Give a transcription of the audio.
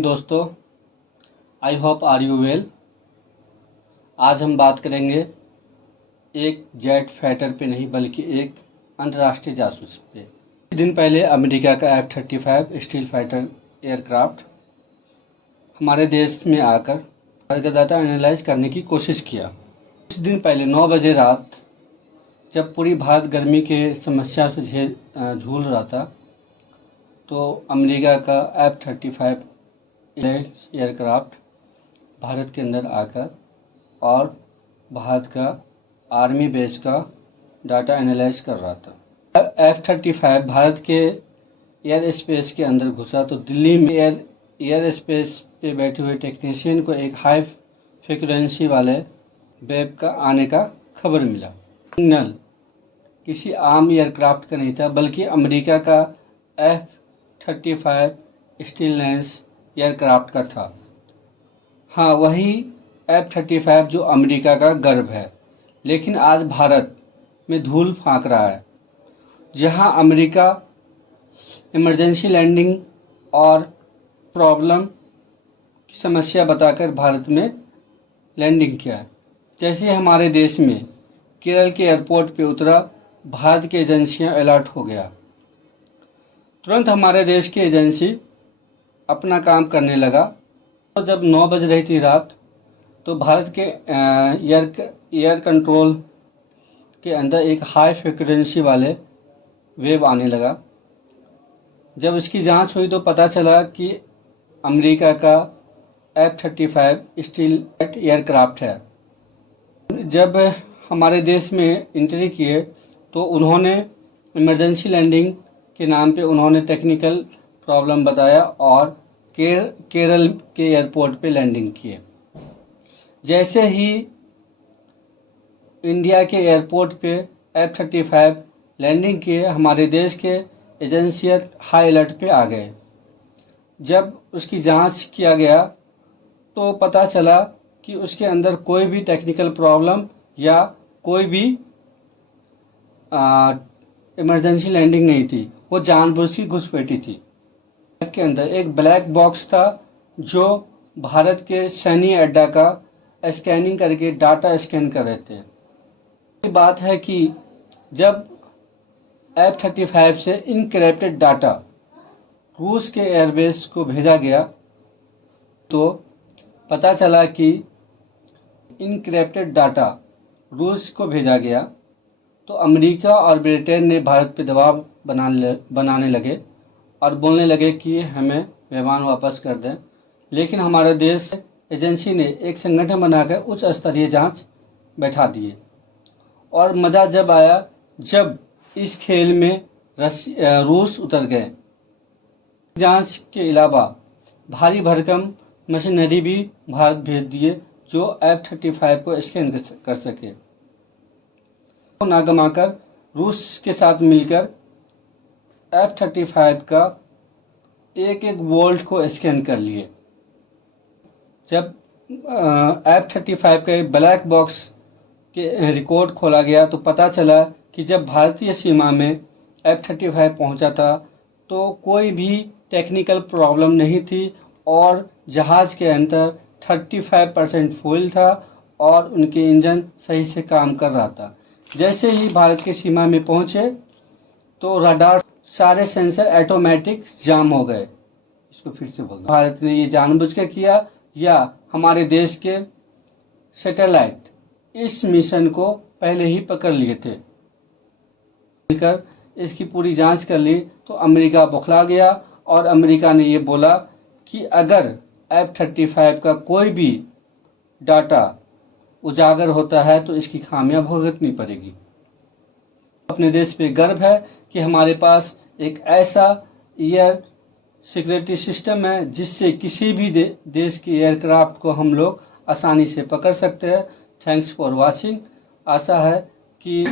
Morning दोस्तों, I hope are you well. आज हम बात करेंगे एक जेट फाइटर पे नहीं बल्कि एक अंतर्राष्ट्रीय जासूस पे। कुछ दिन पहले अमेरिका का F-35 स्टील फाइटर एयरक्राफ्ट हमारे देश में आकर भारत का डाटा एनालाइज करने की कोशिश किया। कुछ दिन पहले 9 बजे रात जब पूरी भारत गर्मी के समस्या से झूल रहा था, तो अमेरिका का F-35 एयरक्राफ्ट भारत के अंदर आकर और भारत का आर्मी बेस का डाटा एनालाइज कर रहा था। F-35 भारत के एयर स्पेस के अंदर घुसा तो दिल्ली में एयर स्पेस पे बैठे हुए टेक्नीशियन को एक हाई फ्रिक्वेंसी वाले वेव का आने का खबर मिला। सिग्नल किसी आम एयरक्राफ्ट का नहीं था बल्कि अमेरिका का F-35 स्टील लैंस एयरक्राफ्ट का था। हाँ, वही F-35 जो अमेरिका का गर्व है, लेकिन आज भारत में धूल फांक रहा है। जहां अमेरिका इमरजेंसी लैंडिंग और प्रॉब्लम की समस्या बताकर भारत में लैंडिंग किया। जैसे हमारे देश में केरल के एयरपोर्ट पे उतरा, भारत की एजेंसियां अलर्ट हो गया। तुरंत हमारे देश की एजेंसी अपना काम करने लगा। तो जब 9 बज रही थी रात, तो भारत के एयर कंट्रोल के अंदर एक हाई फ्रिक्वेंसी वाले वेव आने लगा। जब इसकी जांच हुई तो पता चला कि अमेरिका का F-35 स्टील एयरक्राफ्ट है। जब हमारे देश में एंट्री किए तो उन्होंने इमरजेंसी लैंडिंग के नाम पे उन्होंने टेक्निकल प्रॉब्लम बताया और केरल के एयरपोर्ट पे लैंडिंग किए। जैसे ही इंडिया के एयरपोर्ट पे F-35 लैंडिंग किए, हमारे देश के एजेंसियां हाई अलर्ट पे आ गए। जब उसकी जांच किया गया तो पता चला कि उसके अंदर कोई भी टेक्निकल प्रॉब्लम या कोई भी इमरजेंसी लैंडिंग नहीं थी। वो जानबूझ की घुसपैठी थी। के अंदर एक ब्लैक बॉक्स था जो भारत के सैन्य अड्डा का स्कैनिंग करके डाटा स्कैन कर रहे थे। ये बात है कि जब F-35 से इनक्रिप्टेड डाटा रूस के एयरबेस को भेजा गया तो पता चला कि इनक्रिप्टेड डाटा रूस को भेजा गया, तो अमेरिका और ब्रिटेन ने भारत पर दबाव बनाने लगे और बोलने लगे कि हमें मेहमान वापस कर दें। लेकिन हमारे देश एजेंसी ने एक संगठन बनाकर उच्च स्तरीय जांच बैठा दिए। और मज़ा जब आया जब इस खेल में रूस उतर गए। जांच के अलावा भारी भरकम मशीनरी भी भारत भेज दिए जो F-35 को स्कैन कर सके। ना गमाकर रूस के साथ मिलकर F-35 का एक वोल्ट को स्कैन कर लिए। जब F-35 के ब्लैक बॉक्स के रिकॉर्ड खोला गया तो पता चला कि जब भारतीय सीमा में F-35 पहुंचा था तो कोई भी टेक्निकल प्रॉब्लम नहीं थी और जहाज के अंदर 35% फ्यूल था और उनके इंजन सही से काम कर रहा था। जैसे ही भारत की सीमा में पहुंचे तो रडार सारे सेंसर ऑटोमेटिक जाम हो गए। इसको फिर से बोलना, भारत ने ये जानबूझकर किया या हमारे देश के सैटेलाइट इस मिशन को पहले ही पकड़ लिए थे। मिलकर इसकी पूरी जांच कर ली तो अमेरिका बौखला गया और अमेरिका ने ये बोला कि अगर F-35 का कोई भी डाटा उजागर होता है तो इसकी खामियां भुगतनी पड़ेगी। अपने देश पे गर्व है कि हमारे पास एक ऐसा एयर सिक्योरिटी सिस्टम है जिससे किसी भी देश की एयरक्राफ्ट को हम लोग आसानी से पकड़ सकते हैं। Thanks for watching. आशा है कि